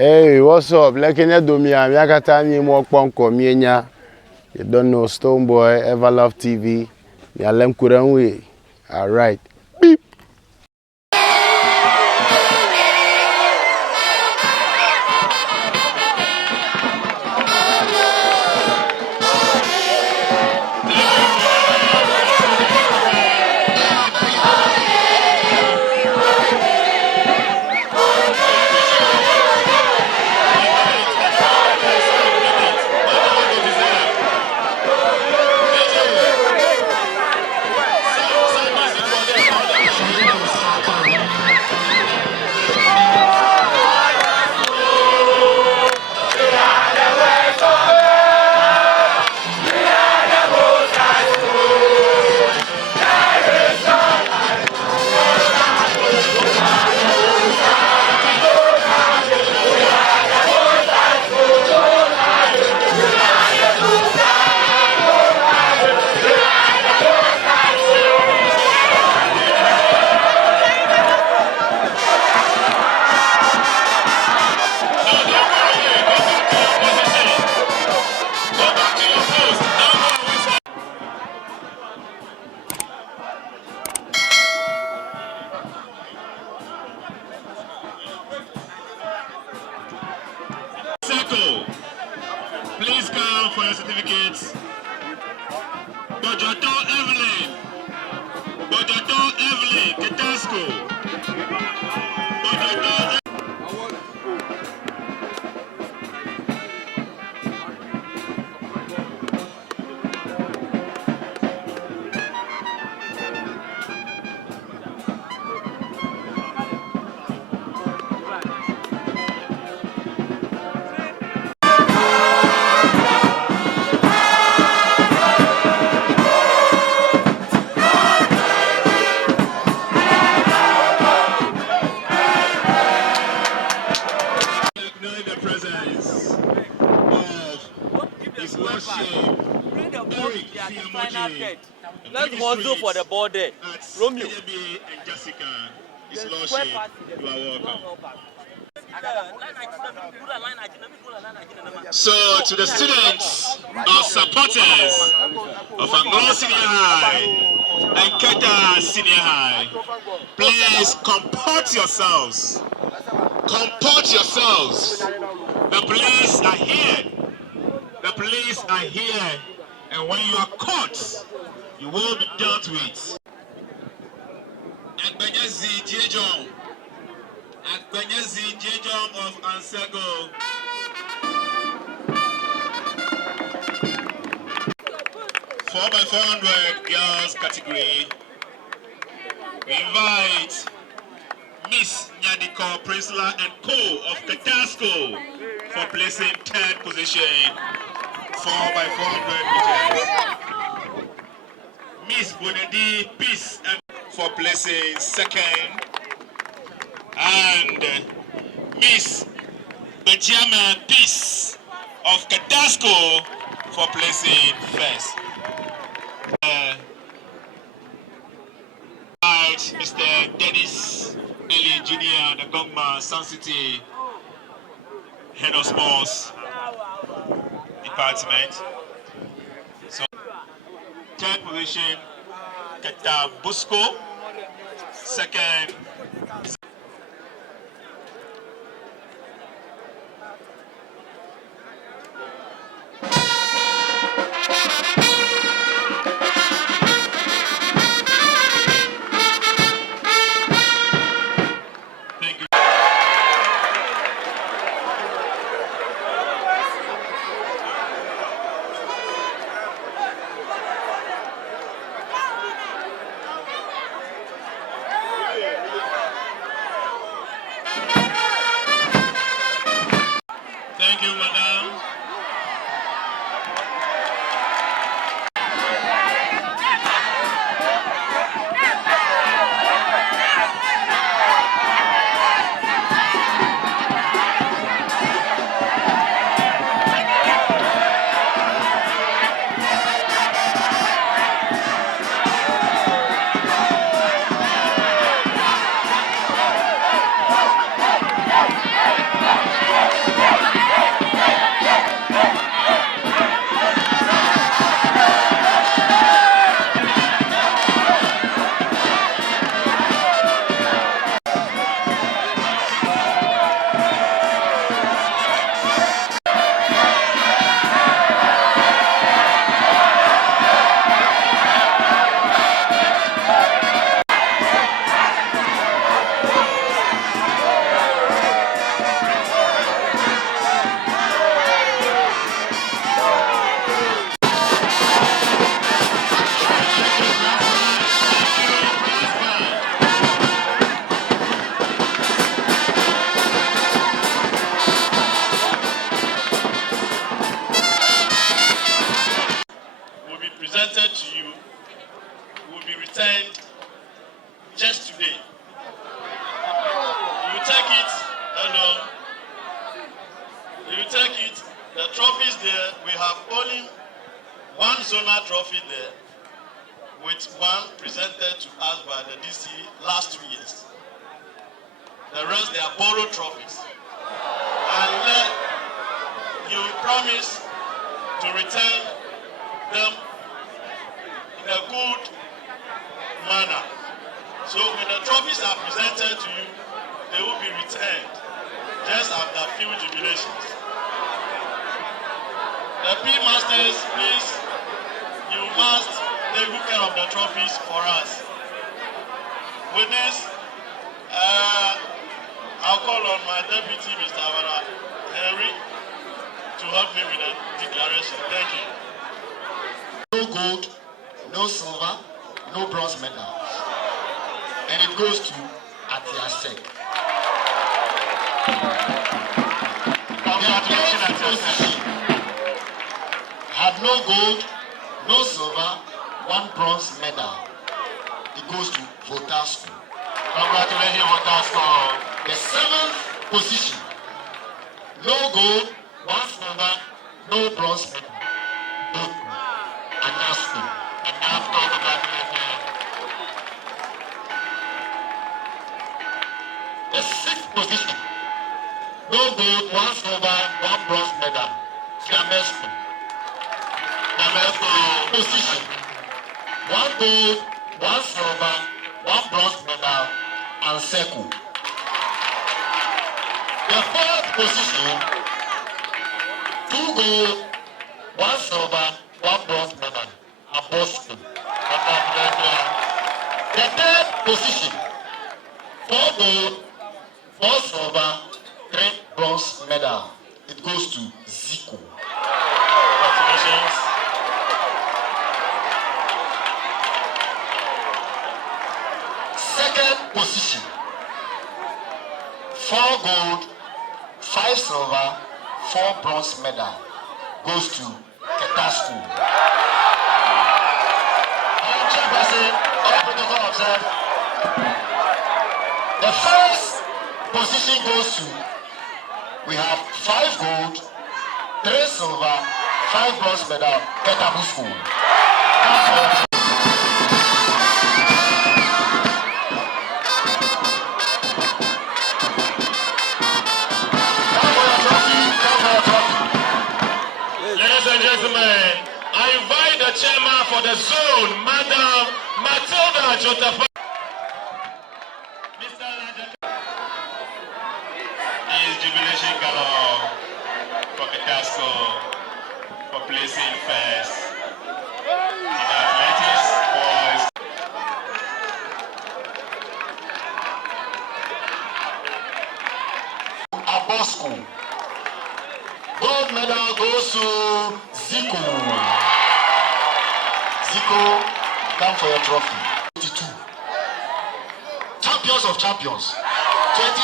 Hey, what's up? Lekenya Domia, Yakata ni mo ponko mienya. You don't know Stoneboy, Everlove TV. Yalem kuranwe. All right. Beep. Please come for your certificates. Ewe-land. Ewe-land. Ketasco. Let's hustle for the border. Romeo and Jessica, His Lordship, you are welcome. So, to the students, our supporters of Anglo Senior High and Keta Senior High, please comport yourselves. Comport yourselves. The police are here. The police are here. And when you are caught, you will be dealt with. Agbanyazi Jejong. Agbanyazi Jejong of Ansego. 4x400 girls category. We invite Miss Nyadiko Prisla and Co of Ketasco for placing 10th position. 4x400 meters. Miss Bonedi Peace for placing 2nd. And Miss Benjamin Peace of Ketasco for placing 1st. Mr. Dennis Nelly Jr., the Gongma Sun City Head of Sports Department. So, 3rd position, Ketabusco. 2nd, thank you, madam. take it, the trophies there, we have only one zonal trophy there, with one presented to us by the DC last 2 years. The rest, they are borrowed trophies. And you promise to return them in a good manner. So when the trophies are presented to you, they will be returned just after a few jubilations. The P-Masters, please, you must take good care of the trophies for us. With this, I'll call on my deputy, Mr. Avara Henry, to help me with the declaration. Thank you. No gold, no silver, no bronze medal. And it goes to Atiasek. Congratulations, Atiasek. Have no gold, no silver, one bronze medal. It goes to Ketasco. Congratulations, Ketasco. The 7th position. No gold, one silver, no bronze medal. The 6th position. No gold, one silver, one bronze medal. Ketasco. Position. One gold, one silver, one bronze medal, and circle. The 4th position. 2 gold, 1 silver, 1 bronze medal, and Boston. The 3rd position. 4 gold, 4 silver, 3 bronze medal. It goes to Zico. Congratulations. 2nd position. 4 gold, 5 silver, 4 bronze medal goes to Ketasco. Chairperson, all protocol observed. The first position goes to, we have 5 gold, 3 silver, 5 bronze medal, Ketasco. Chairman for the zone, Madam Matilda Jotafa. Mr. Rajaka is jubilation galore for Ketasco for placing first in athletics boys. Bosco. Gold medal goes to Zico. Zico, come for your trophy. 22. Champions of champions.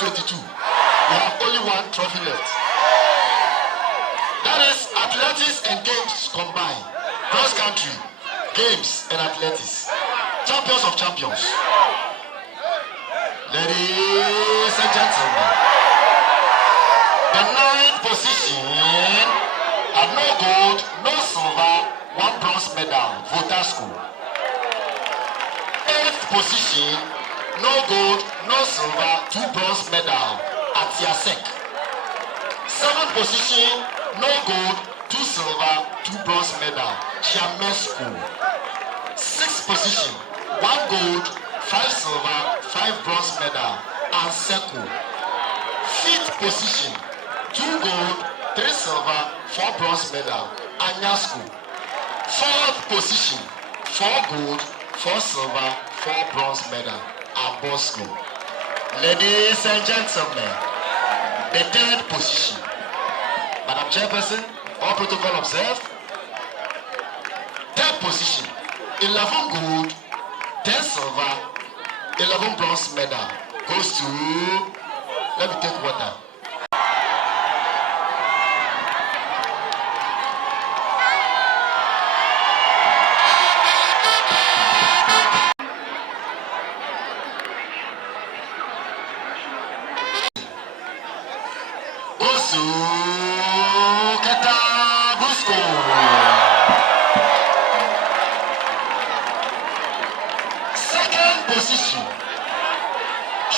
2022. We have only one trophy left. That is athletics and games combined. Cross country, games and athletics. Champions of champions. Ladies and gentlemen, the 9th position had no gold, no silver, 1 bronze medal, Ketasco. 8th position, no gold, no silver, 2 bronze medal, Atiasek. 7th position, no gold, 2 silver, 2 bronze medal, Chamesco. 6th position, 1 gold, 5 silver, 5 bronze medal, Anseko. 5th position, 2 gold, 3 silver, 4 bronze medal, Anyasco. 4th position, 4 gold, 4 silver, 4 bronze medal, Bosco. Ladies and gentlemen, the 3rd position. Madam Chairperson, all protocol observed. 3rd position, 11 gold, 10 silver, 11 bronze medal goes to, let me take water.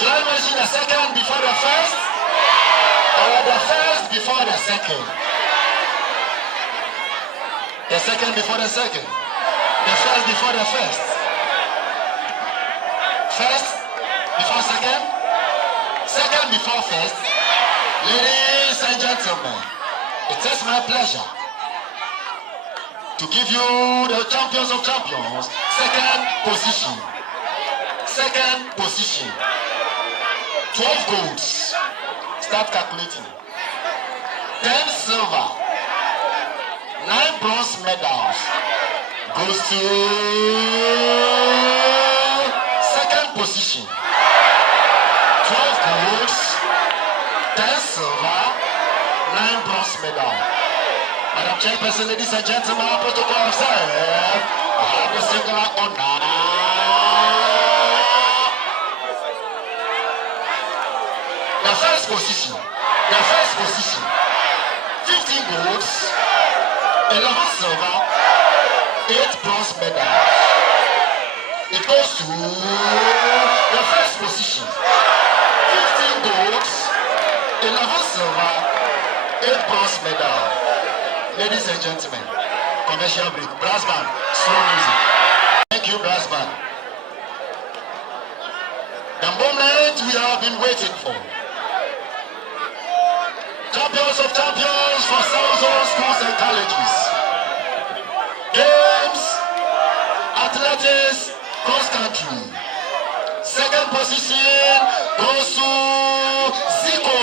Should I mention the second before the first? Or the first before the second? The second before the second. The first before the first. First before second. Second before first. Ladies and gentlemen, it is my pleasure to give you the champions of champions. Second position. Second position. 12 golds. Start calculating. 10 silver. 9 bronze medals. Goes to second position. 12 golds. 10 silver. 9 bronze medals. Madam Chairperson, ladies and gentlemen, protocol observed. I have a singular honor. The first position, 15 golds, 11 silver, 8 bronze medals. It goes to the first position, 15 golds, 11 silver, 8 bronze medals. Ladies and gentlemen, commercial break. Brass band, slow music. Thank you, brass band. The moment we have been waiting for. Champions of champions for Southern schools and colleges. Games, athletics, cross country. Second position goes to Zico.